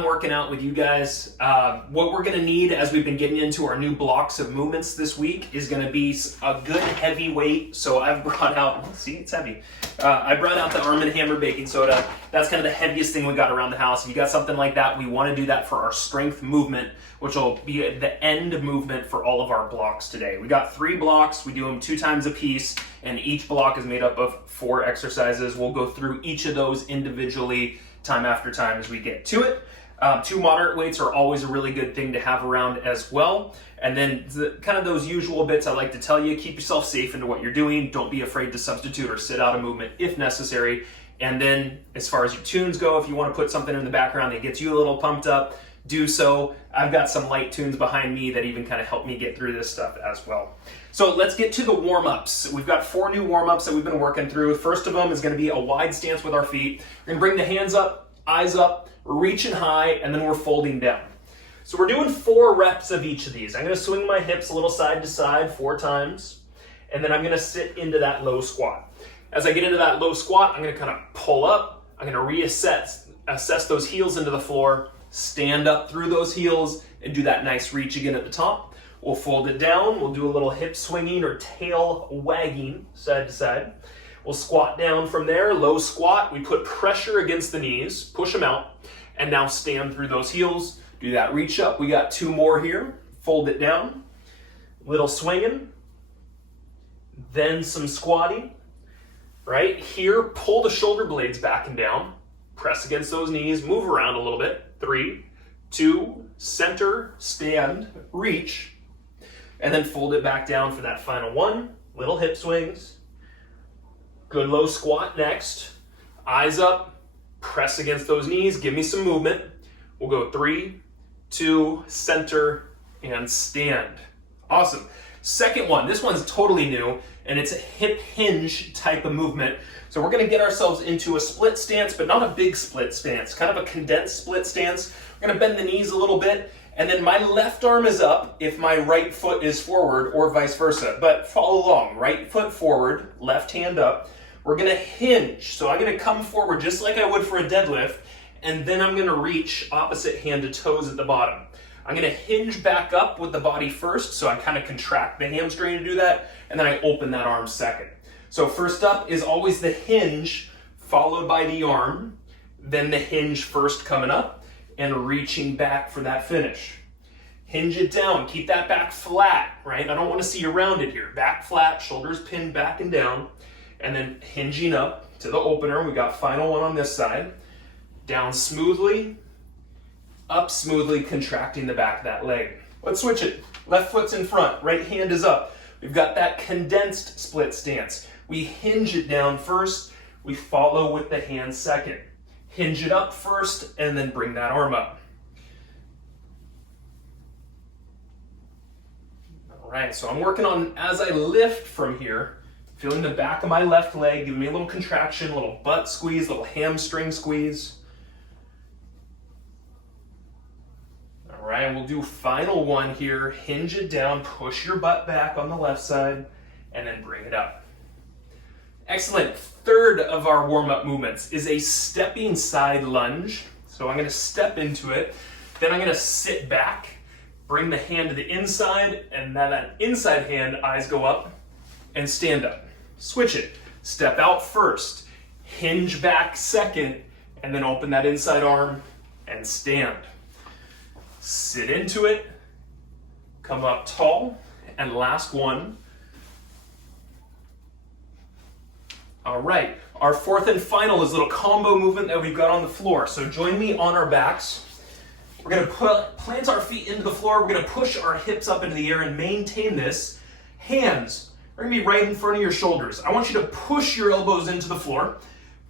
fun working out with you guys. What we're gonna need as we've been getting into our new blocks of movements this week is gonna be a good heavy weight. So I've brought out, see, it's heavy. I brought out the Arm & Hammer baking soda. That's kind of the heaviest thing we got around the house. If you got something like that, we wanna do that for our strength movement, which will be the end movement for all of our blocks today. We got 3 blocks, we do them 2 times a piece, and each block is made up of 4 exercises. We'll go through each of those individually time after time as we get to it. 2 moderate weights are always a really good thing to have around as well. And then kind of those usual bits I like to tell you, keep yourself safe into what you're doing. Don't be afraid to substitute or sit out a movement if necessary. And then as far as your tunes go, if you want to put something in the background that gets you a little pumped up, do so. I've got some light tunes behind me that even kind of help me get through this stuff as well. So let's get to the warm-ups. We've got 4 new warm-ups that we've been working through. First of them is going to be a wide stance with our feet. We're going to bring the hands up, eyes up, reaching high, and then we're folding down. So we're doing 4 reps of each of these. I'm going to swing my hips a little side to side 4 times, and then I'm going to sit into that low squat. As I get into that low squat, I'm going to kind of pull up. I'm going to assess those heels into the floor, stand up through those heels, and do that nice reach again at the top. We'll fold it down. We'll do a little hip swinging or tail wagging side to side. We'll squat down from there, low squat. We put pressure against the knees, push them out, and now stand through those heels. Do that reach up. We got 2 more here. Fold it down, little swinging, then some squatting. Right here, pull the shoulder blades back and down, press against those knees, move around a little bit. 3, 2, center, stand, reach, and then fold it back down for that final one. Little hip swings. Good low squat next. Eyes up, press against those knees, give me some movement. We'll go 3, 2, center, and stand. Awesome. Second one, this one's totally new, and it's a hip hinge type of movement. So we're gonna get ourselves into a split stance, but not a big split stance, kind of a condensed split stance. We're gonna bend the knees a little bit, and then my left arm is up if my right foot is forward, or vice versa. But follow along, right foot forward, left hand up. We're gonna hinge, so I'm gonna come forward just like I would for a deadlift, and then I'm gonna reach opposite hand to toes at the bottom. I'm gonna hinge back up with the body first, so I kind of contract the hamstring to do that, and then I open that arm second. So first up is always the hinge, followed by the arm, then the hinge first coming up, and reaching back for that finish. Hinge it down, keep that back flat, right? I don't wanna see you rounded here. Back flat, shoulders pinned back and down, and then hinging up to the opener. We got final one on this side. Down smoothly, up smoothly, contracting the back of that leg. Let's switch it. Left foot's in front, right hand is up. We've got that condensed split stance. We hinge it down first, we follow with the hand second. Hinge it up first, and then bring that arm up. All right, so I'm working on, as I lift from here, feeling the back of my left leg, giving me a little contraction, a little butt squeeze, a little hamstring squeeze. All right, we'll do final one here. Hinge it down, push your butt back on the left side, and then bring it up. Excellent. Third of our warm-up movements is a stepping side lunge. So I'm gonna step into it, then I'm gonna sit back, bring the hand to the inside, and then that inside hand, eyes go up, and stand up. Switch it. Step out first, hinge back second, and then open that inside arm and stand. Sit into it, come up tall, and last one. All right, our fourth and final is a little combo movement that we've got on the floor. So join me on our backs. We're gonna plant our feet into the floor. We're gonna push our hips up into the air and maintain this. Hands are gonna be right in front of your shoulders. I want you to push your elbows into the floor,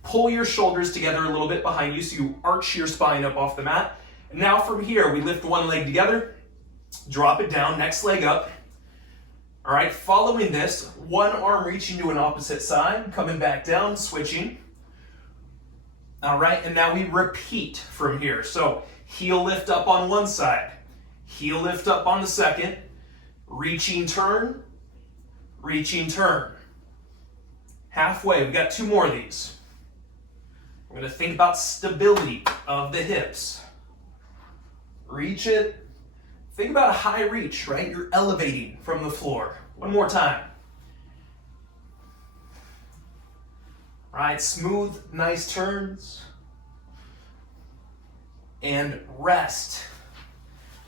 pull your shoulders together a little bit behind you so you arch your spine up off the mat. And now from here, we lift one leg together, drop it down, next leg up. All right, following this, one arm reaching to an opposite side, coming back down, switching. All right, and now we repeat from here. So heel lift up on one side, heel lift up on the second, reaching turn, halfway. We've got 2 more of these. We're gonna think about stability of the hips. reach it. Think about a high reach, right? You're elevating from the floor. One more time. Right, smooth, nice turns. And rest.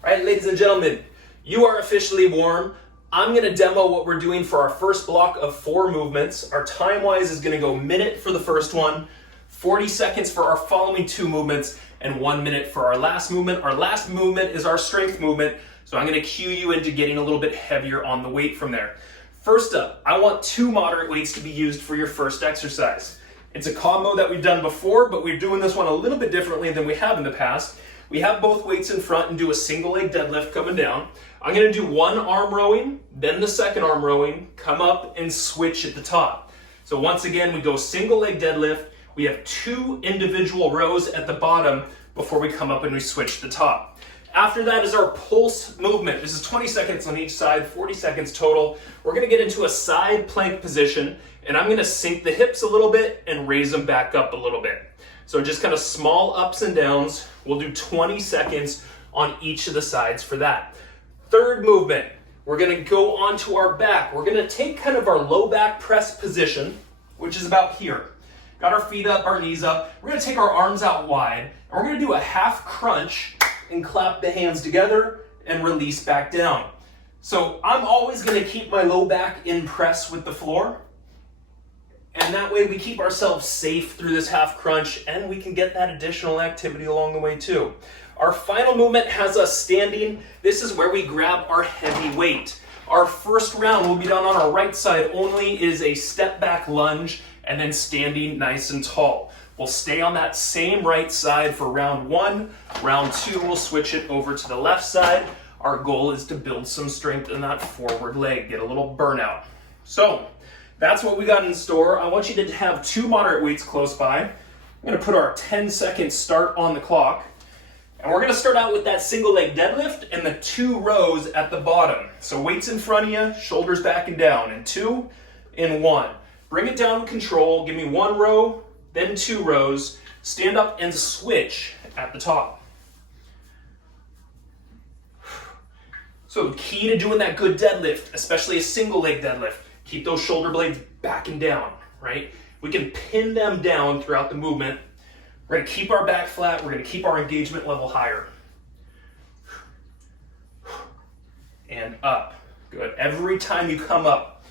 Right, ladies and gentlemen, you are officially warm. I'm gonna demo what we're doing for our first block of 4 movements. Our time-wise is gonna go minute for the first one, 40 seconds for our following 2 movements, and 1 minute for our last movement. Our last movement is our strength movement, so I'm gonna cue you into getting a little bit heavier on the weight from there. First up, I want 2 moderate weights to be used for your first exercise. It's a combo that we've done before, but we're doing this one a little bit differently than we have in the past. We have both weights in front and do a single leg deadlift coming down. I'm gonna do 1 arm rowing, then the second arm rowing, come up and switch at the top. So once again, we go single leg deadlift. We have 2 individual rows at the bottom before we come up and we switch the top. After that is our pulse movement. This is 20 seconds on each side, 40 seconds total. We're gonna get into a side plank position, and I'm gonna sink the hips a little bit and raise them back up a little bit. So just kind of small ups and downs. We'll do 20 seconds on each of the sides for that. Third movement, we're gonna go onto our back. We're gonna take kind of our low back press position, which is about here. Got our feet up, our knees up. We're gonna take our arms out wide, and we're gonna do a half crunch and clap the hands together and release back down. So I'm always gonna keep my low back in press with the floor. And that way we keep ourselves safe through this half crunch, and we can get that additional activity along the way too. Our final movement has us standing. This is where we grab our heavy weight. Our first round will be done on our right side only. It is a step back lunge and then standing nice and tall. We'll stay on that same right side for round 1. Round 2, we'll switch it over to the left side. Our goal is to build some strength in that forward leg, get a little burnout. So that's what we got in store. I want you to have 2 moderate weights close by. I'm gonna put our 10-second start on the clock. And we're gonna start out with that single leg deadlift and the 2 rows at the bottom. So weights in front of you, shoulders back and down, in 2, in 1. Bring it down with control, give me 1 row, then 2 rows, stand up and switch at the top. So the key to doing that good deadlift, especially a single leg deadlift, keep those shoulder blades back and down, right? We can pin them down throughout the movement. We're gonna keep our back flat, we're gonna keep our engagement level higher. And up, good. Every time you come up,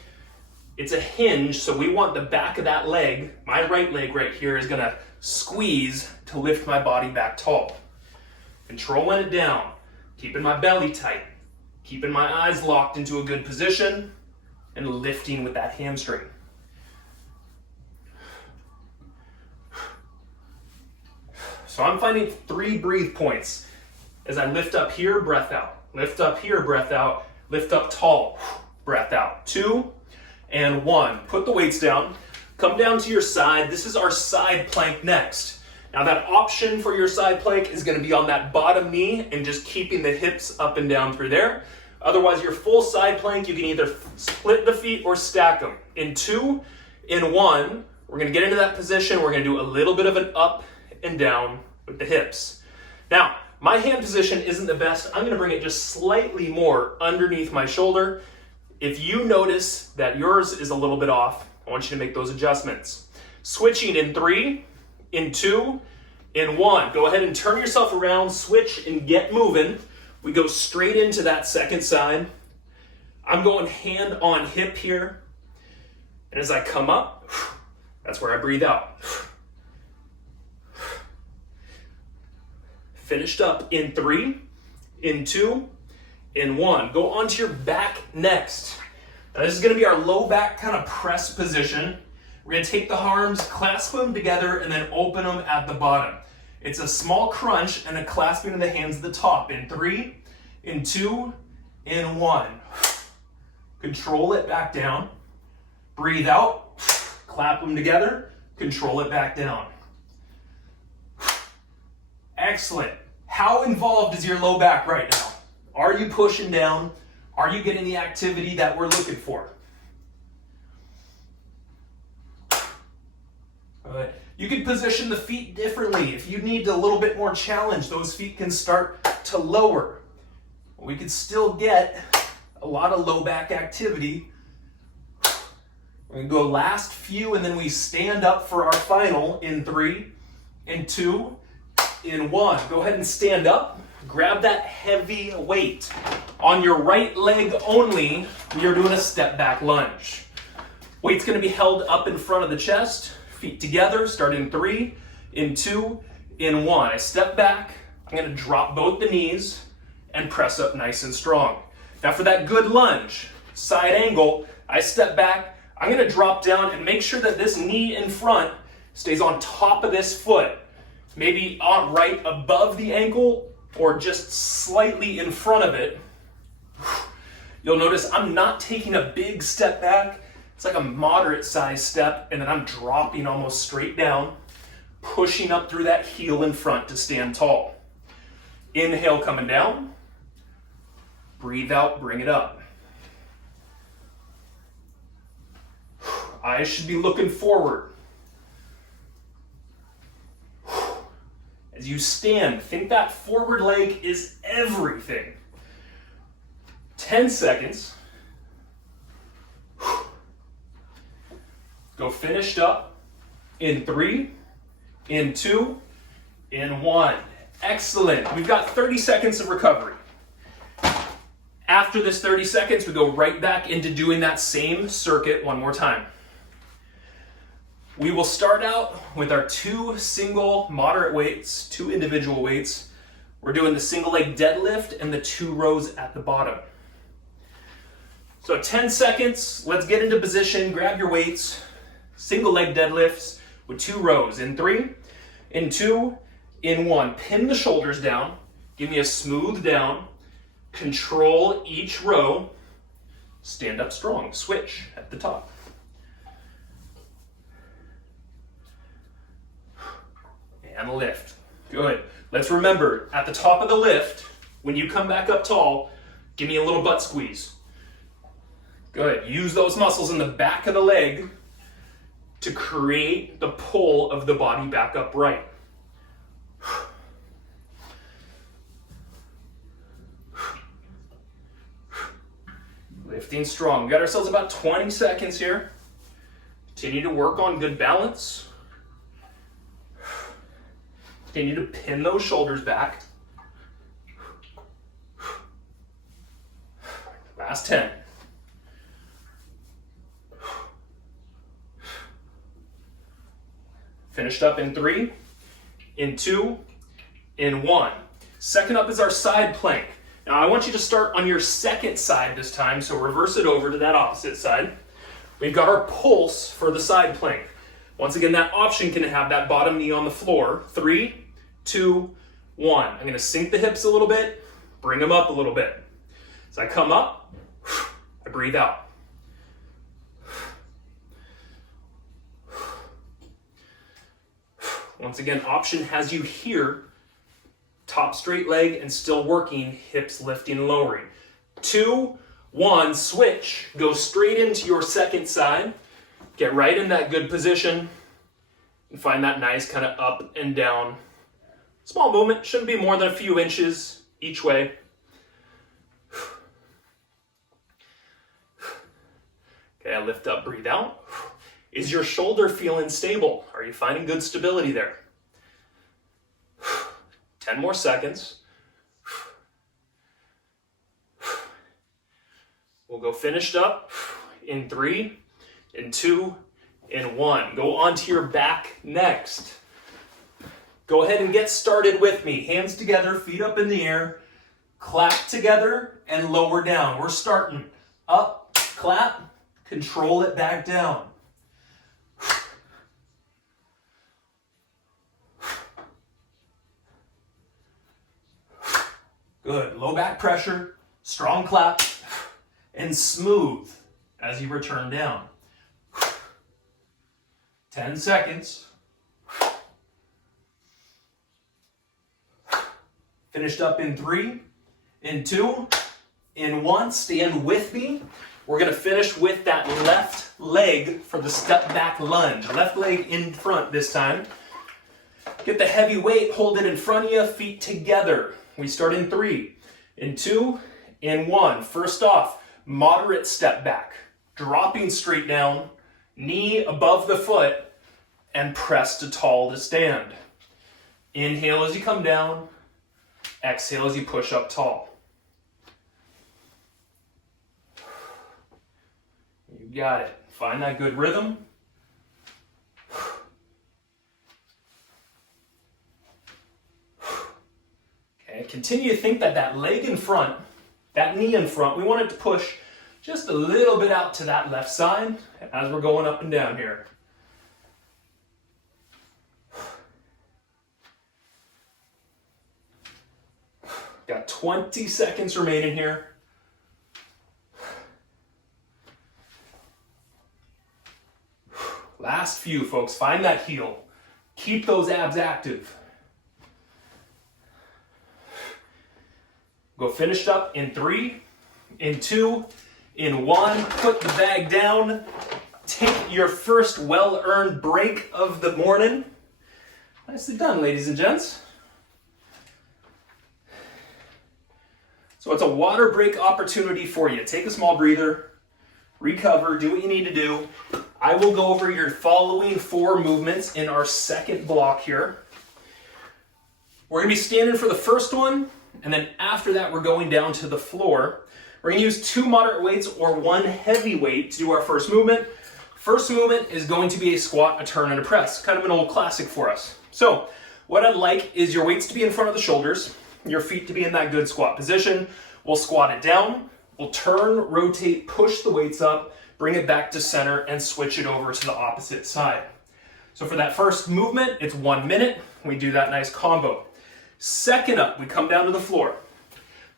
it's a hinge, so we want the back of that leg, my right leg right here, is gonna squeeze to lift my body back tall. Controlling it down, keeping my belly tight, keeping my eyes locked into a good position, and lifting with that hamstring. So I'm finding 3 breathe points as I lift up here, breath out. Lift up here, breath out. Lift up tall, breath out. 2 and 1. Put the weights down. Come down to your side. This is our side plank next. Now that option for your side plank is going to be on that bottom knee and just keeping the hips up and down through there. Otherwise, your full side plank, you can either split the feet or stack them. In 2, in 1, we're going to get into that position. We're going to do a little bit of an up and down with the hips. Now, my hand position isn't the best. I'm going to bring it just slightly more underneath my shoulder. If you notice that yours is a little bit off, I want you to make those adjustments. Switching in 3, in 2, in 1. Go ahead and turn yourself around, switch, and get moving. We go straight into that second side. I'm going hand on hip here. And as I come up, that's where I breathe out. Finished up in 3, in 2, in 1. Go onto your back next. Now this is going to be our low back kind of press position. We're going to take the arms, clasp them together, and then open them at the bottom. It's a small crunch and a clasping of the hands at the top. In 3, in 2, in 1. Control it back down. Breathe out. Clap them together. Control it back down. Excellent. How involved is your low back right now? Are you pushing down? Are you getting the activity that we're looking for? You can position the feet differently. If you need a little bit more challenge, those feet can start back to lower. We could still get a lot of low back activity. We're gonna go last few, and then we stand up for our final in 3, in 2, in 1. Go ahead and stand up. Grab that heavy weight. On your right leg only, we are doing a step back lunge. Weight's gonna be held up in front of the chest, feet together, start in 3, in 2, in 1. I step back, I'm gonna drop both the knees and press up nice and strong. Now for that good lunge, side angle, I step back, I'm gonna drop down and make sure that this knee in front stays on top of this foot. Maybe on right above the ankle or just slightly in front of it. You'll notice I'm not taking a big step back. It's like a moderate size step, and then I'm dropping almost straight down, pushing up through that heel in front to stand tall. Inhale, coming down. Breathe out, bring it up. Eyes should be looking forward. As you stand, think that forward leg is everything. 10 seconds. Go finished up in 3, in 2, in 1. Excellent. We've got 30 seconds of recovery. After this 30 seconds, we go right back into doing that same circuit one more time. We will start out with our 2 single moderate weights, 2 individual weights. We're doing the single leg deadlift and the 2 rows at the bottom. So 10 seconds, let's get into position, grab your weights, single leg deadlifts with 2 rows, in 3, in 2, in 1. Pin the shoulders down, give me a smooth down, control each row, stand up strong, switch at the top. And lift. Good. Let's remember, at the top of the lift, when you come back up tall, give me a little butt squeeze. Good. Use those muscles in the back of the leg to create the pull of the body back upright. Lifting strong. We got ourselves about 20 seconds here. Continue to work on good balance. Continue to pin those shoulders back. Last 10. Finished up in 3, in 2, in 1. Second up is our side plank. Now I want you to start on your second side this time, so reverse it over to that opposite side. We've got our pulse for the side plank. Once again, that option can have that bottom knee on the floor. 3, 2, 1. I'm going to sink the hips a little bit, bring them up a little bit. As I come up, I breathe out. Once again, option has you here, top straight leg and still working, hips lifting and lowering. 2, 1, switch, go straight into your second side. Get right in that good position and find that nice kind of up and down. Small movement, shouldn't be more than a few inches each way. Okay, I lift up, breathe out. Is your shoulder feeling stable? Are you finding good stability there? 10 more seconds. We'll go finished up in 3, in 2, in 1. Go onto your back next. Go ahead and get started with me. Hands together, feet up in the air. Clap together and lower down. We're starting up, clap, control it back down. Good. Low back pressure, strong clap, and smooth as you return down. 10 seconds. Finished up in 3, in 2, in 1. Stand with me. We're going to finish with that left leg for the step back lunge. Left leg in front this time. Get the heavy weight, hold it in front of you, feet together. We start in 3, in 2, in 1. First off, moderate step back, dropping straight down, knee above the foot, and press to tall to stand. Inhale as you come down, exhale as you push up tall. You got it. Find that good rhythm. Okay, continue to think that leg in front, that knee in front, we want it to push just a little bit out to that left side as we're going up and down here. Got 20 seconds remaining here. Last few, folks. Find that heel. Keep those abs active. Go finished up in 3, in 2, in 1. Put the bag down. Take your first well-earned break of the morning. Nicely done, ladies and gents. So it's a water break opportunity for you. Take a small breather, recover, do what you need to do. I will go over your following 4 movements in our second block here. We're gonna be standing for the first one, and then after that, we're going down to the floor. We're gonna use 2 moderate weights or 1 heavy weight to do our first movement. First movement is going to be a squat, a turn, and a press. Kind of an old classic for us. So what I'd like is your weights to be in front of the shoulders, your feet to be in that good squat position. We'll squat it down, we'll turn, rotate, push the weights up, bring it back to center, and switch it over to the opposite side. So for that first movement, it's 1 minute. We do that nice combo. Second up, we come down to the floor.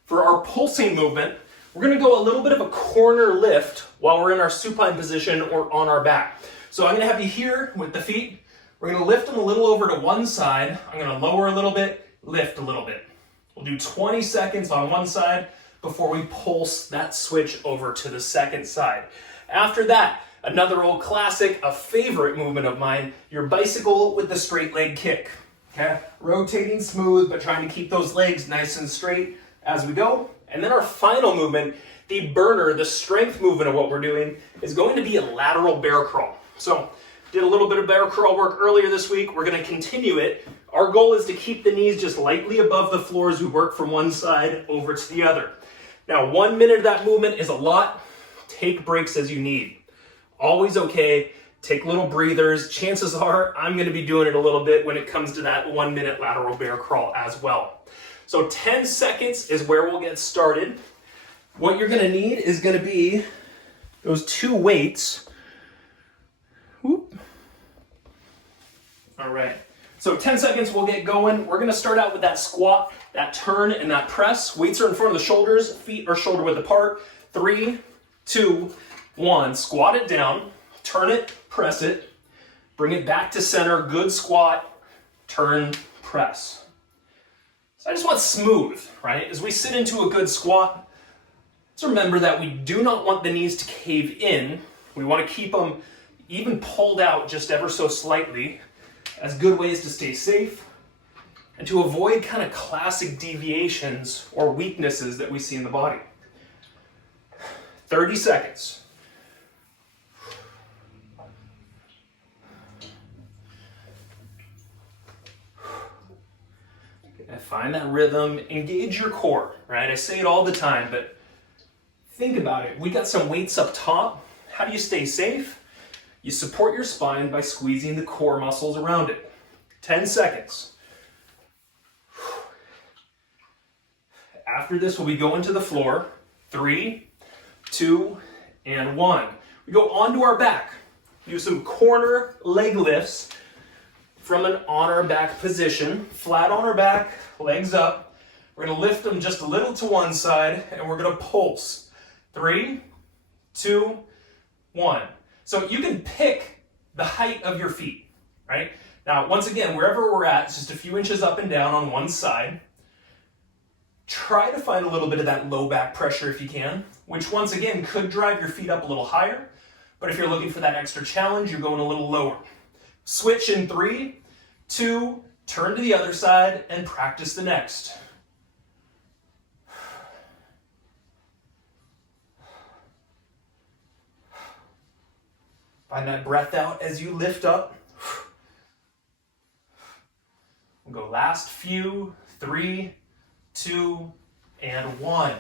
For our pulsing movement, we're gonna go a little bit of a corner lift while we're in our supine position or on our back. So I'm gonna have you here with the feet. We're gonna lift them a little over to one side. I'm gonna lower a little bit, lift a little bit. We'll do 20 seconds on one side before we pulse that switch over to the second side. After that, another old classic, a favorite movement of mine, your bicycle with the straight leg kick. Okay? Rotating smooth, but trying to keep those legs nice and straight as we go. And then our final movement, the burner, the strength movement of what we're doing, is going to be a lateral bear crawl. So, did a little bit of bear crawl work earlier this week. We're gonna continue it. Our goal is to keep the knees just lightly above the floor as we work from one side over to the other. Now, 1 minute of that movement is a lot. Take breaks as you need. Always okay. Take little breathers. Chances are I'm gonna be doing it a little bit when it comes to that 1 minute lateral bear crawl as well. So 10 seconds is where we'll get started. What you're gonna need is gonna be those 2 weights. Whoop. All right. So 10 seconds, we'll get going. We're gonna start out with that squat, that turn, and that press. Weights are in front of the shoulders, feet are shoulder width apart. 3, 2, 1. Squat it down, turn it, press it, bring it back to center, good squat, turn, press. So I just want smooth, right? As we sit into a good squat, let's remember that we do not want the knees to cave in. We want to keep them even pulled out just ever so slightly as good ways to stay safe and to avoid kind of classic deviations or weaknesses that we see in the body. 30 seconds. Find that rhythm, engage your core, right? I say it all the time, but think about it. We got some weights up top. How do you stay safe? You support your spine by squeezing the core muscles around it. 10 seconds. After this, we'll be going to the floor. 3, 2, and 1. We go onto our back. Do some corner leg lifts from an on our back position. Flat on our back, legs up. We're gonna lift them just a little to one side and we're gonna pulse. 3, 2, 1. So you can pick the height of your feet, right? Now, once again, wherever we're at, it's just a few inches up and down on one side. Try to find a little bit of that low back pressure if you can, which once again could drive your feet up a little higher. But if you're looking for that extra challenge, you're going a little lower. Switch in 3, 2, turn to the other side and practice the next. Find that breath out as you lift up. We'll go last few, 3, 2, and 1.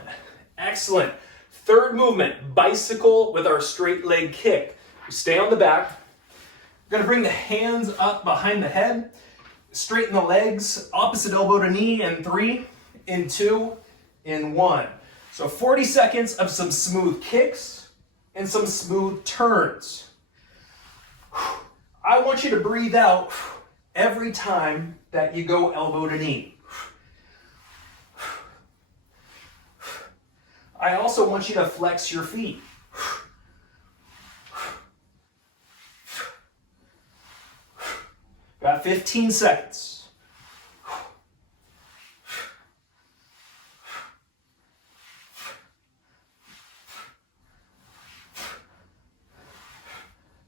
Excellent. Third movement, bicycle with our straight leg kick. We stay on the back. We're gonna bring the hands up behind the head, straighten the legs, opposite elbow to knee in 3, in 2, in 1. So 40 seconds of some smooth kicks and some smooth turns. I want you to breathe out every time that you go elbow to knee. I also want you to flex your feet. Got 15 seconds.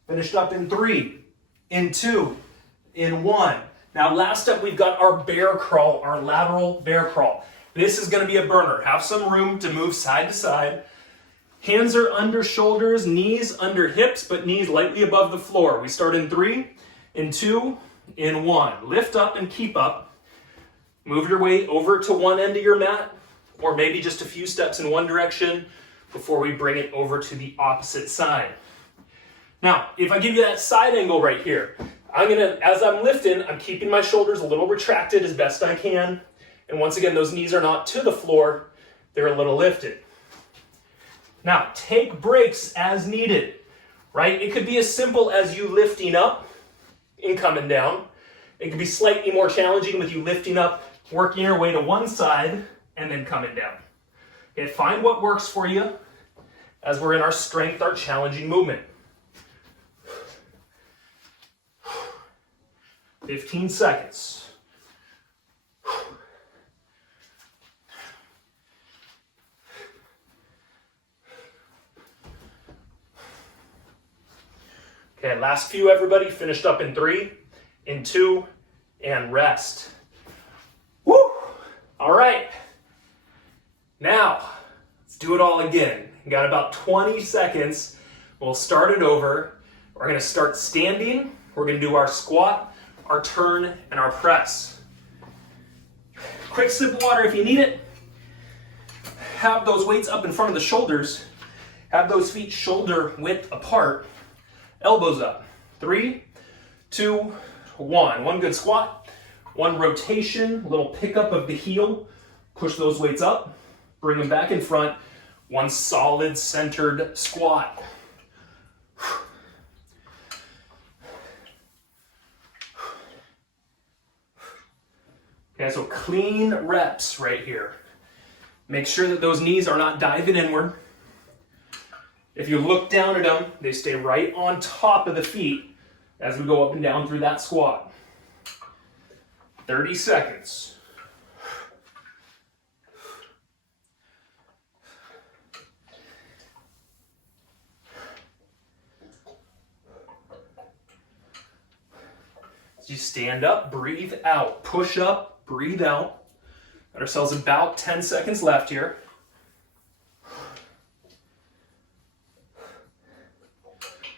Finished up in 3, in 2, in 1. Now last up we've got our bear crawl, our lateral bear crawl. This is gonna be a burner. Have some room to move side to side. Hands are under shoulders, knees under hips, but knees lightly above the floor. We start in 3, in 2, in 1. Lift up and keep up. Move your weight over to one end of your mat, or maybe just a few steps in one direction before we bring it over to the opposite side. Now, if I give you that side angle right here, as I'm lifting, I'm keeping my shoulders a little retracted as best I can. And once again, those knees are not to the floor, they're a little lifted. Now, take breaks as needed, right? It could be as simple as you lifting up and coming down. It could be slightly more challenging with you lifting up, working your way to one side, and then coming down. Okay, find what works for you as we're in our strength, our challenging movement. 15 seconds. Okay, last few, everybody. Finished up in 3, in 2, and rest. Woo! All right. Now, let's do it all again. We got about 20 seconds. We'll start it over. We're gonna start standing. We're gonna do our squat, our turn, and our press. Quick sip of water if you need it. Have those weights up in front of the shoulders. Have those feet shoulder width apart. Elbows up. 3, 2, 1. One good squat, one rotation, a little pickup of the heel. Push those weights up, bring them back in front. One solid centered squat. Okay, so clean reps right here. Make sure that those knees are not diving inward. If you look down at them, they stay right on top of the feet as we go up and down through that squat. 30 seconds. As you stand up, breathe out. Push up, breathe out. Got ourselves about 10 seconds left here.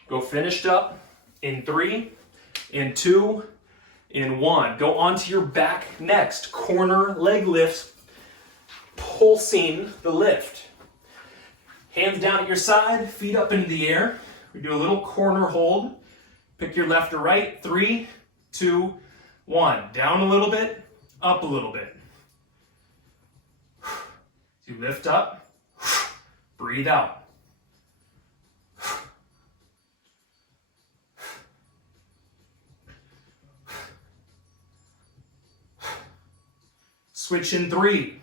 Go finished up in 3, in 2, in 1. Go onto your back next. Corner leg lift, pulsing the lift. Hands down at your side, feet up into the air. We do a little corner hold. Pick your left or right. 3, 2, 1. Down a little bit, up a little bit. You lift up, breathe out. Switch in 3,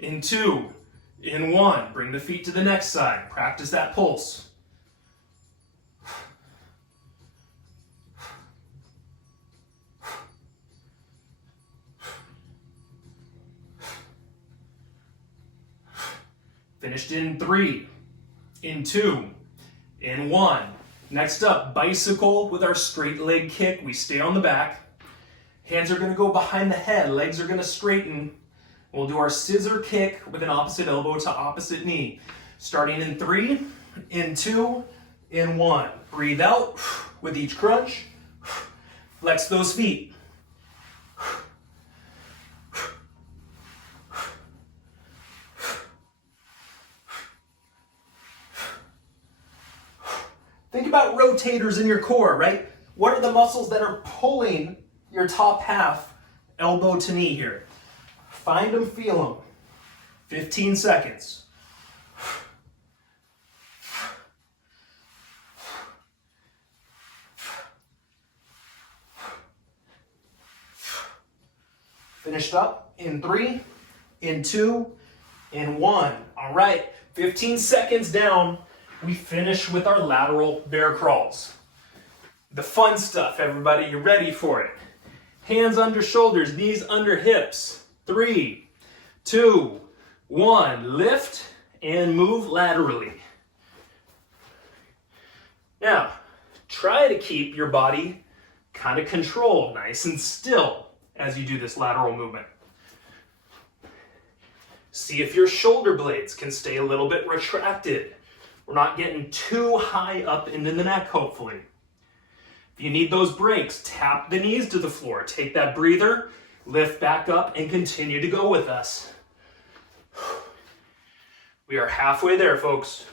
in 2, in 1. Bring the feet to the next side. Practice that pulse. Finished in 3, in 2, in 1. Next up, bicycle with our straight leg kick. We stay on the back. Hands are gonna go behind the head. Legs are gonna straighten. We'll do our scissor kick with an opposite elbow to opposite knee. Starting in 3, in 2, in 1. Breathe out with each crunch. Flex those feet. Think about rotators in your core, right? What are the muscles that are pulling your top half, elbow to knee here? Find them, feel them. 15 seconds. Finished up in 3, in 2, in 1. All right, 15 seconds down. We finish with our lateral bear crawls. The fun stuff, everybody. You ready for it? Hands under shoulders, knees under hips. 3, 2, 1. Lift and move laterally. Now, try to keep your body kind of controlled, nice and still as you do this lateral movement. See if your shoulder blades can stay a little bit retracted. We're not getting too high up into the neck, hopefully. If you need those breaks, tap the knees to the floor. Take that breather, lift back up, and continue to go with us. We are halfway there, folks.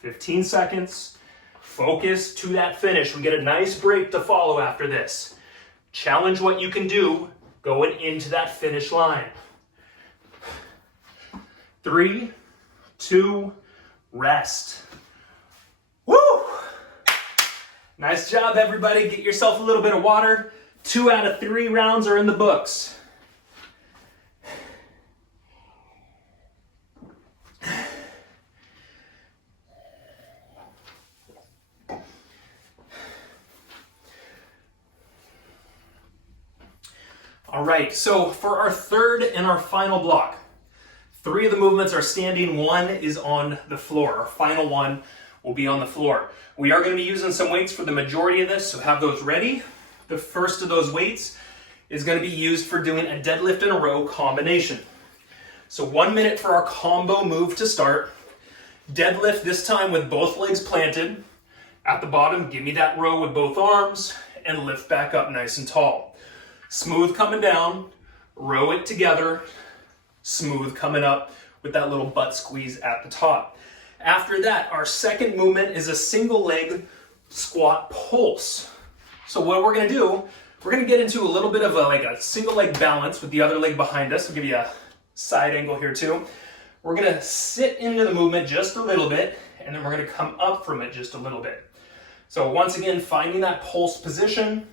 "15 seconds, focus to that finish." We get a nice break to follow after this. Challenge what you can do going into that finish line. 3, 2, rest. Woo! Nice job, everybody. Get yourself a little bit of water. 2 out of 3 rounds are in the books. All right, so for our third and our final block, 3 of the movements are standing, 1 is on the floor. Our final one will be on the floor. We are going to be using some weights for the majority of this, so have those ready. The first of those weights is going to be used for doing a deadlift in a row combination. So 1 minute for our combo move to start. Deadlift this time with both legs planted. At the bottom, give me that row with both arms and lift back up nice and tall. Smooth coming down, row it together, smooth coming up with that little butt squeeze at the top. After that, our second movement is a single leg squat pulse. So what we're gonna do, we're gonna get into a little bit of a single leg balance with the other leg behind us. I'll give you a side angle here too. We're gonna sit into the movement just a little bit, and then we're gonna come up from it just a little bit. So once again, finding that pulse position,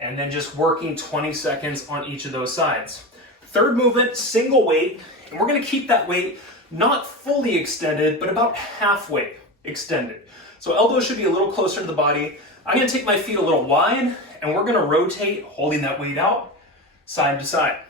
and then just working 20 seconds on each of those sides. Third movement, single weight, and we're gonna keep that weight not fully extended, but about halfway extended. So elbows should be a little closer to the body. I'm gonna take my feet a little wide, and we're gonna rotate, holding that weight out, side to side.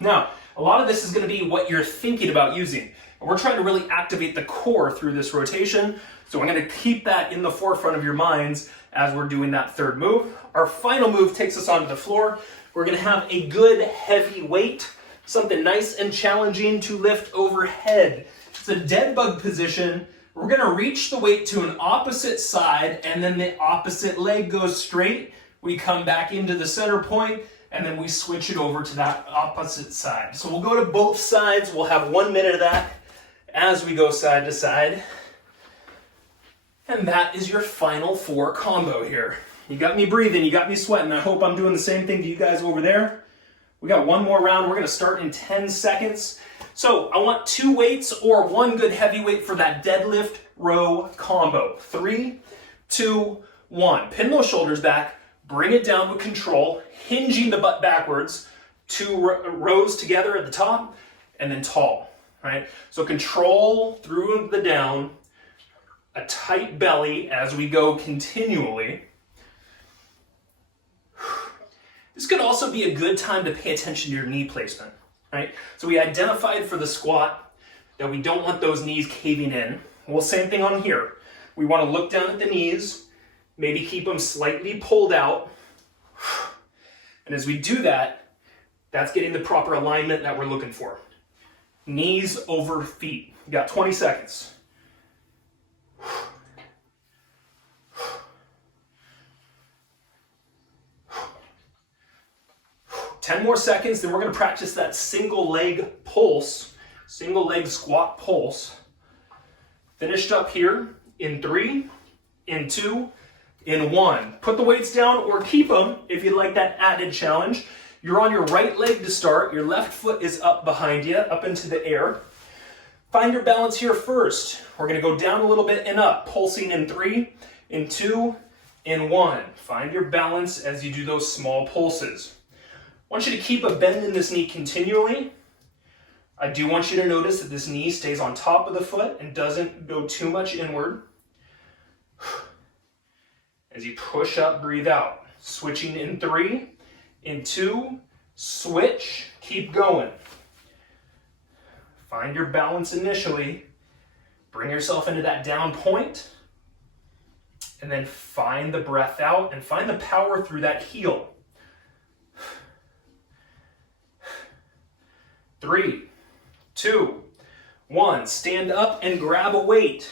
Now, a lot of this is gonna be what you're thinking about using. And we're trying to really activate the core through this rotation, so I'm gonna keep that in the forefront of your minds as we're doing that third move. Our final move takes us onto the floor. We're gonna have a good heavy weight, something nice and challenging to lift overhead. It's a dead bug position. We're gonna reach the weight to an opposite side, and then the opposite leg goes straight. We come back into the center point, and then we switch it over to that opposite side. So we'll go to both sides. We'll have 1 minute of that as we go side to side. And that is your final 4 combo here. You got me breathing, you got me sweating. I hope I'm doing the same thing to you guys over there. We got 1 more round. We're gonna start in 10 seconds. So I want 2 weights or 1 good heavy weight for that deadlift row combo. 3, 2, 1. Pin those shoulders back, bring it down with control, hinging the butt backwards, 2 rows together at the top, and then tall, right? So control through the down, a tight belly as we go continually. This could also be a good time to pay attention to your knee placement, right? So we identified for the squat that we don't want those knees caving in. Well, same thing on here. We want to look down at the knees, maybe keep them slightly pulled out. And as we do that, that's getting the proper alignment that we're looking for. Knees over feet. You got 20 seconds. 10 more seconds, then we're going to practice that single leg pulse, single leg squat pulse. Finished up here in 3, in 2, in 1. Put the weights down or keep them if you'd like that added challenge. You're on your right leg to start. Your left foot is up behind you, up into the air. Find your balance here first. We're going to go down a little bit and up, pulsing in 3, in 2, in 1. Find your balance as you do those small pulses. I want you to keep a bend in this knee continually. I do want you to notice that this knee stays on top of the foot and doesn't go too much inward. As you push up, breathe out. Switching in 3, in 2, switch, keep going. Find your balance initially. Bring yourself into that down point. And then find the breath out and find the power through that heel. 3, 2, 1. Stand up and grab a weight.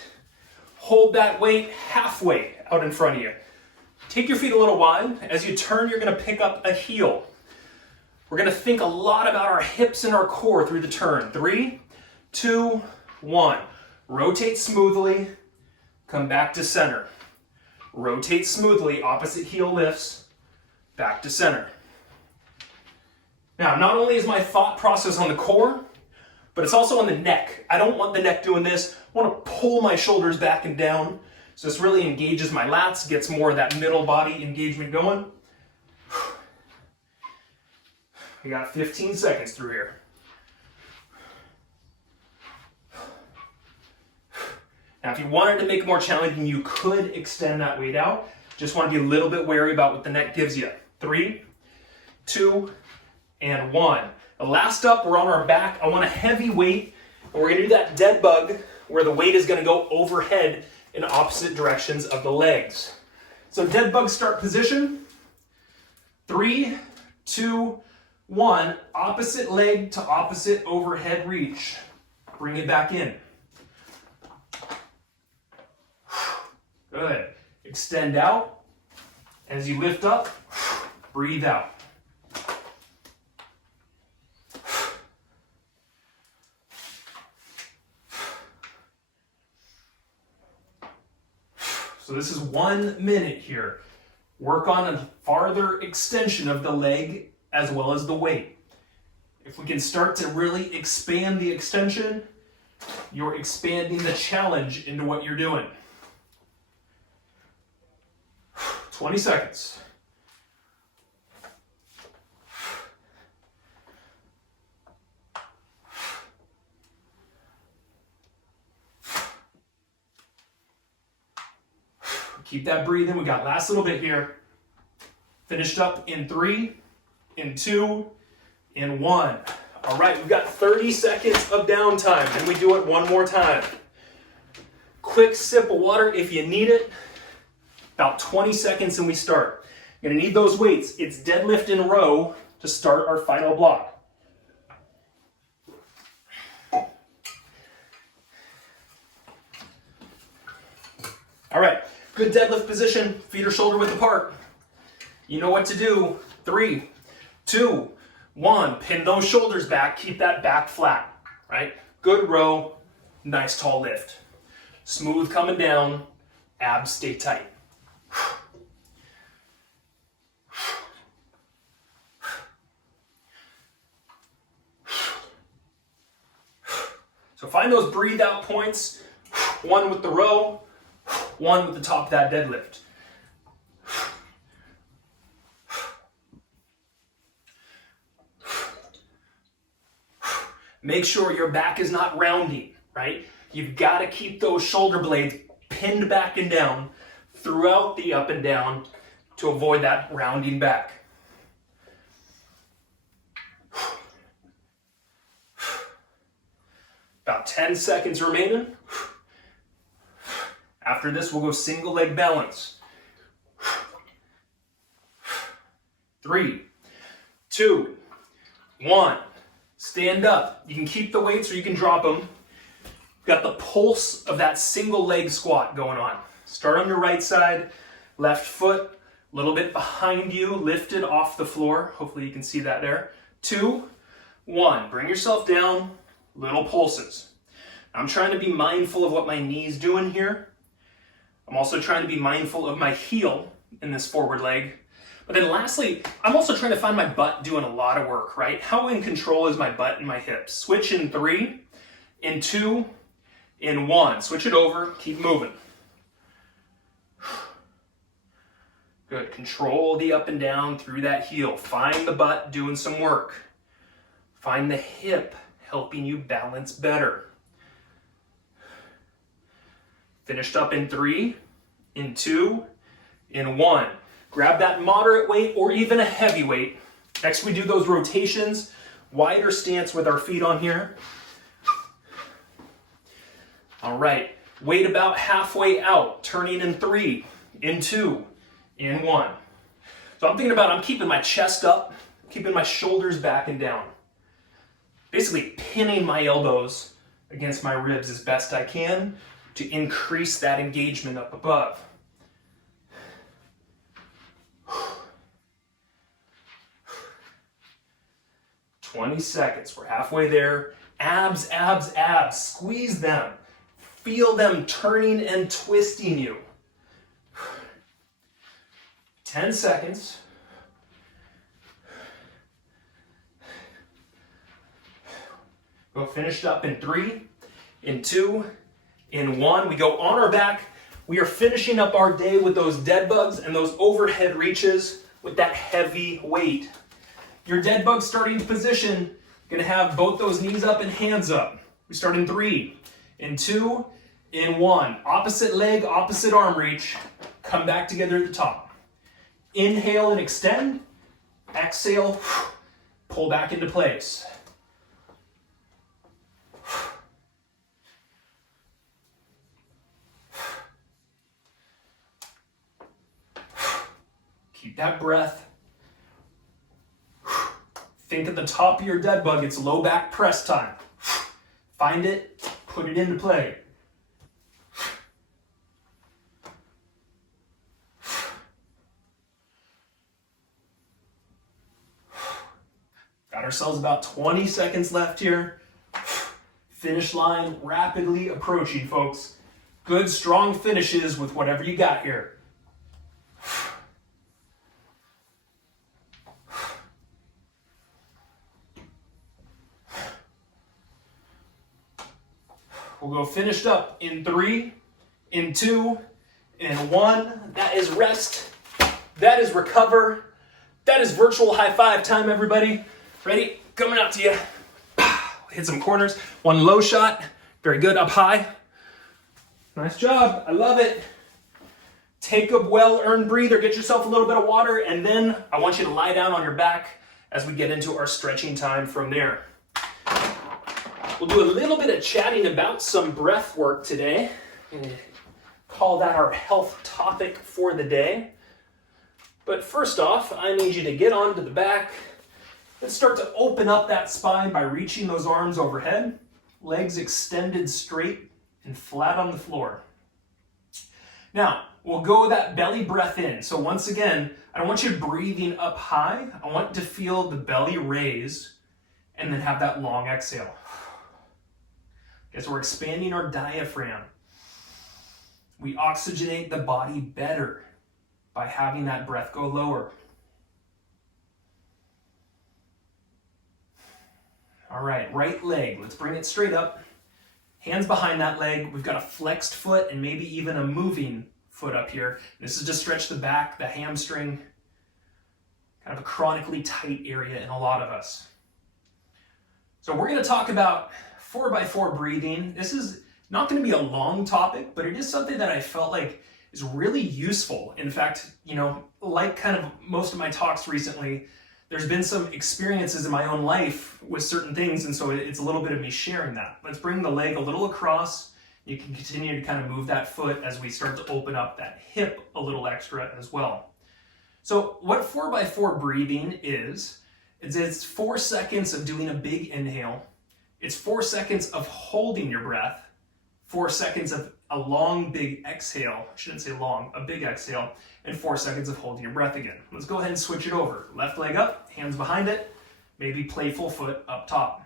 Hold that weight halfway out in front of you. Take your feet a little wide. As you turn, you're going to pick up a heel. We're going to think a lot about our hips and our core through the turn. 3, 2, 1. Rotate smoothly. Come back to center. Rotate smoothly. Opposite heel lifts. Back to center. Now, not only is my thought process on the core, but it's also on the neck. I don't want the neck doing this. I want to pull my shoulders back and down. So this really engages my lats, gets more of that middle body engagement going. We got 15 seconds through here. Now, if you wanted to make it more challenging, you could extend that weight out. Just want to be a little bit wary about what the neck gives you. 3, 2, and 1. Last up, we're on our back. I want a heavy weight, and we're going to do that dead bug where the weight is going to go overhead in opposite directions of the legs. So dead bug start position. 3, 2, 1. Opposite leg to opposite overhead reach. Bring it back in. Good. Extend out. As you lift up, breathe out. So this is 1 minute here. Work on a farther extension of the leg as well as the weight. If we can start to really expand the extension, you're expanding the challenge into what you're doing. 20 seconds. Keep that breathing. We got last little bit here. Finished up in 3, in 2, in 1. All right, we've got 30 seconds of downtime, and we do it one more time. Quick sip of water if you need it. About 20 seconds and we start. You're gonna need those weights. It's deadlift in row to start our final block. All right. Good deadlift position, feet are shoulder width apart. You know what to do. 3, 2, 1. Pin those shoulders back, keep that back flat, right? Good row, nice tall lift. Smooth coming down, abs stay tight. So find those breathe out points, 1 with the row, 1 with the top of that deadlift. Make sure your back is not rounding, right? You've got to keep those shoulder blades pinned back and down throughout the up and down to avoid that rounding back. About 10 seconds remaining. After this, we'll go single leg balance. 3, 2, 1. Stand up. You can keep the weights or you can drop them. Got the pulse of that single leg squat going on. Start on your right side, left foot, a little bit behind you, lifted off the floor. Hopefully you can see that there. 2, 1. Bring yourself down, little pulses. I'm trying to be mindful of what my knee's doing here. I'm also trying to be mindful of my heel in this forward leg. But then lastly, I'm also trying to find my butt doing a lot of work, right? How in control is my butt and my hips? Switch in 3, in 2, in 1. Switch it over, keep moving. Good, control the up and down through that heel. Find the butt doing some work. Find the hip helping you balance better. Finished up in 3, in 2, in 1. Grab that moderate weight or even a heavy weight. Next we do those rotations, wider stance with our feet on here. All right, weight about halfway out, turning in 3, in 2, in 1. So I'm thinking about, I'm keeping my chest up, keeping my shoulders back and down. Basically pinning my elbows against my ribs as best I can to increase that engagement up above. "20 seconds, we're halfway there. Abs, abs, abs, squeeze them. Feel them turning and twisting you. 10 seconds. We'll finish up in 3, in 2, in 1. We go on our back. We are finishing up our day with those dead bugs and those overhead reaches with that heavy weight. Your dead bug starting position, you're gonna have both those knees up and hands up. We start in 3, in 2, in 1. Opposite leg, opposite arm reach. Come back together at the top. Inhale and extend. Exhale, pull back into place. Keep that breath. Think at the top of your dead bug, it's low back press time. Find it, put it into play. Got ourselves about 20 seconds left here. Finish line rapidly approaching, folks. Good, strong finishes with whatever you got here. We'll go finished up in 3, in 2, in 1. That is rest. That is recover. That is virtual high five time, everybody. Ready? Coming out to you. Hit some corners. 1 low shot. Very good. Up high. Nice job. I love it. Take a well-earned breather. Get yourself a little bit of water. And then I want you to lie down on your back as we get into our stretching time from there. We'll do a little bit of chatting about some breath work today. Call that our health topic for the day. But first off, I need you to get onto the back. Let's start to open up that spine by reaching those arms overhead. Legs extended straight and flat on the floor. Now, we'll go that belly breath in. So once again, I don't want you breathing up high. I want to feel the belly raise and then have that long exhale. Okay, so we're expanding our diaphragm. We oxygenate the body better by having that breath go lower. All right, right leg, let's bring it straight up. Hands behind that leg. We've got a flexed foot and maybe even a moving foot up here. This is to stretch the back, the hamstring, kind of a chronically tight area in a lot of us. So we're going to talk about 4x4 breathing. This is not going to be a long topic, but it is something that I felt like is really useful. In fact, like kind of most of my talks recently, there's been some experiences in my own life with certain things, and so it's a little bit of me sharing that. Let's bring the leg a little across You can continue to kind of move that foot as we start to open up that hip a little extra as well. So what 4x4 breathing is it's 4 seconds of doing a big inhale. It's 4 seconds of holding your breath, 4 seconds of a long, big exhale. I shouldn't say long, a big exhale, and 4 seconds of holding your breath again. Let's go ahead and switch it over. Left leg up, hands behind it, maybe playful foot up top.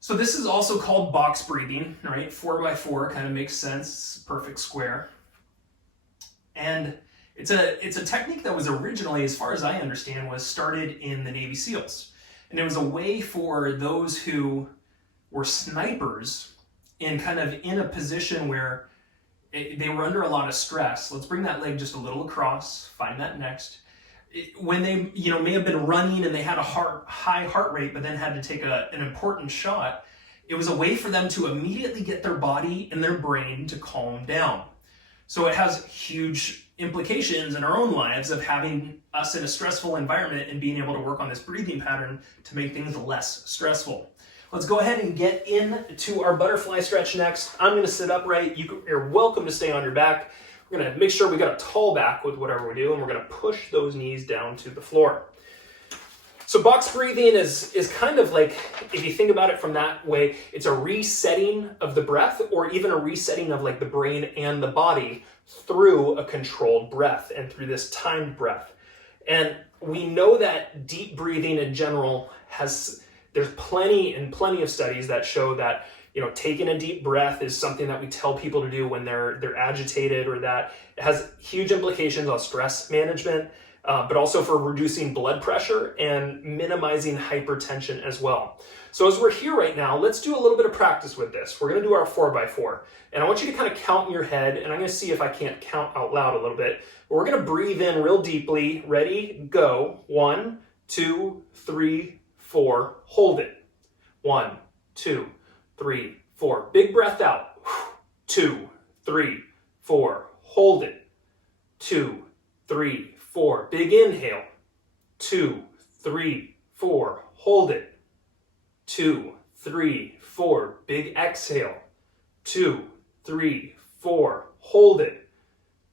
So this is also called box breathing, right? 4x4 kind of makes sense, perfect square. And it's a technique that was originally, as far as I understand, was started in the Navy SEALs. And it was a way for those who were snipers in kind of in a position where they were under a lot of stress. Let's bring that leg just a little across, find that next. When they may have been running and they had a high heart rate, but then had to take an important shot, it was a way for them to immediately get their body and their brain to calm down. So it has huge implications in our own lives of having us in a stressful environment and being able to work on this breathing pattern to make things less stressful. Let's go ahead and get into our butterfly stretch next. I'm going to sit upright. You're welcome to stay on your back. We're going to make sure we got a tall back with whatever we do, and we're going to push those knees down to the floor. So box breathing is kind of like, if you think about it from that way, it's a resetting of the breath, or even a resetting of like the brain and the body through a controlled breath and through this timed breath. And we know that deep breathing in general there's plenty of studies that show that taking a deep breath is something that we tell people to do when they're agitated, or that it has huge implications on stress management, but also for reducing blood pressure and minimizing hypertension as well. So as we're here right now, let's do a little bit of practice with this. We're going to do our 4x4, and I want you to kind of count in your head, and I'm going to see if I can't count out loud a little bit. But we're going to breathe in real deeply. Ready? Go. 1, 2, 3, 4. Hold it. 1, 2, 3, 4. Big breath out. 2, 3, 4. Hold it. 2, 3, 4. Big inhale. 2, 3, 4. Hold it. 2, 3, 4. Big exhale. 2, 3, 4. Hold it.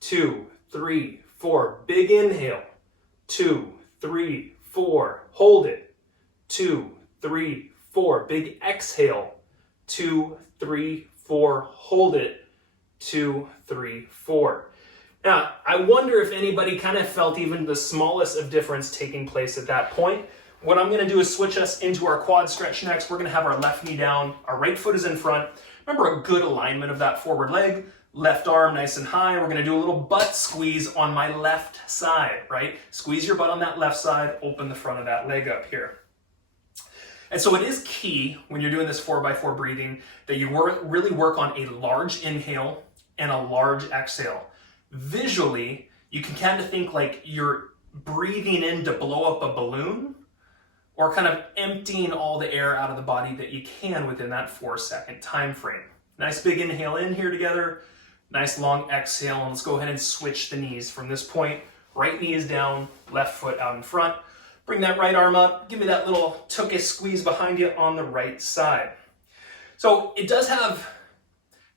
2, 3, 4. Big inhale. 2, 3, 4. Hold it. 2, 3, 4. Big exhale. 2, 3, 4. Hold it. 2, 3, 4. Now, I wonder if anybody kind of felt even the smallest of difference taking place at that point. What I'm going to do is switch us into our quad stretch next. We're going to have our left knee down. Our right foot is in front. Remember a good alignment of that forward leg. Left arm nice and high. We're going to do a little butt squeeze on my left side, right? Squeeze your butt on that left side. Open the front of that leg up here. And so it is key when you're doing this 4x4 breathing that you really work on a large inhale and a large exhale. Visually, you can kind of think like you're breathing in to blow up a balloon, or kind of emptying all the air out of the body that you can within that 4-second time frame. Nice big inhale in here together, nice long exhale, and let's go ahead and switch the knees from this point. Right knee is down, left foot out in front. Bring that right arm up, give me that little tuchus squeeze behind you on the right side. So it does have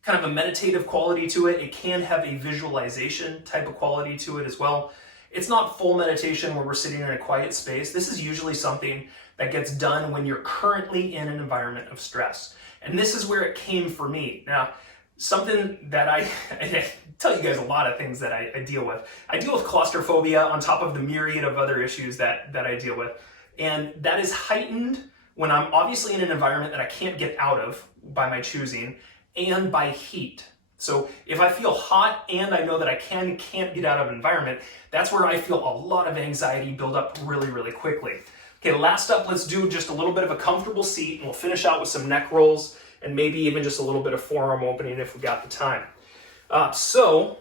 kind of a meditative quality to it. It can have a visualization type of quality to it as well. It's not full meditation where we're sitting in a quiet space. This is usually something that gets done when you're currently in an environment of stress. And this is where it came for me. Now, something that I tell you guys a lot of things that I deal with. I deal with claustrophobia on top of the myriad of other issues that I deal with. And that is heightened when I'm obviously in an environment that I can't get out of by my choosing, and by heat. So if I feel hot and I know that I can't get out of an environment, that's where I feel a lot of anxiety build up really, really quickly. Okay, last up, let's do just a little bit of a comfortable seat, and we'll finish out with some neck rolls and maybe even just a little bit of forearm opening if we got the time. So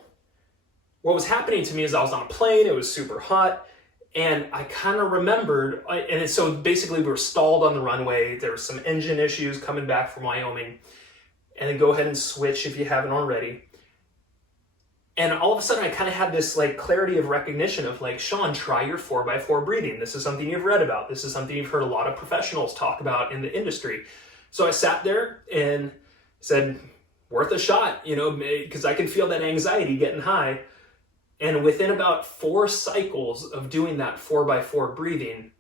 what was happening to me is I was on a plane, it was super hot, and I kind of remembered, so basically we were stalled on the runway, there were some engine issues coming back from Wyoming, and then go ahead and switch if you haven't already. And all of a sudden I kind of had this like clarity of recognition of like, Sean, try your 4x4 breathing. This is something you've read about. This is something you've heard a lot of professionals talk about in the industry. So I sat there and said, worth a shot, you know, because I could feel that anxiety getting high. And within about 4 cycles of doing that 4x4 breathing,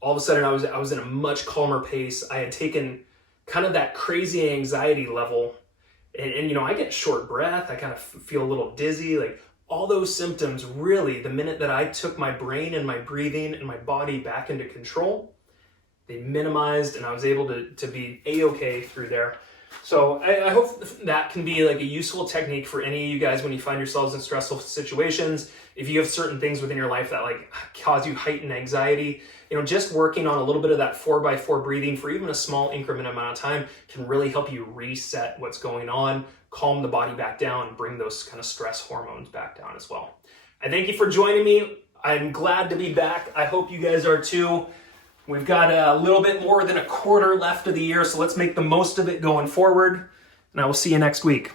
all of a sudden I was in a much calmer pace. I had taken kind of that crazy anxiety level, and you know, I get short breath. I kind of feel a little dizzy, like all those symptoms. Really, the minute that I took my brain and my breathing and my body back into control, they minimized, and I was able to be a-okay through there. So I hope that can be like a useful technique for any of you guys when you find yourselves in stressful situations. If you have certain things within your life that like cause you heightened anxiety, you know, just working on a little bit of that 4x4 breathing for even a small increment amount of time can really help you reset what's going on, calm the body back down, and bring those kind of stress hormones back down as well. I thank you for joining me. I'm glad to be back. I hope you guys are too. We've got a little bit more than a quarter left of the year, so let's make the most of it going forward, and I will see you next week.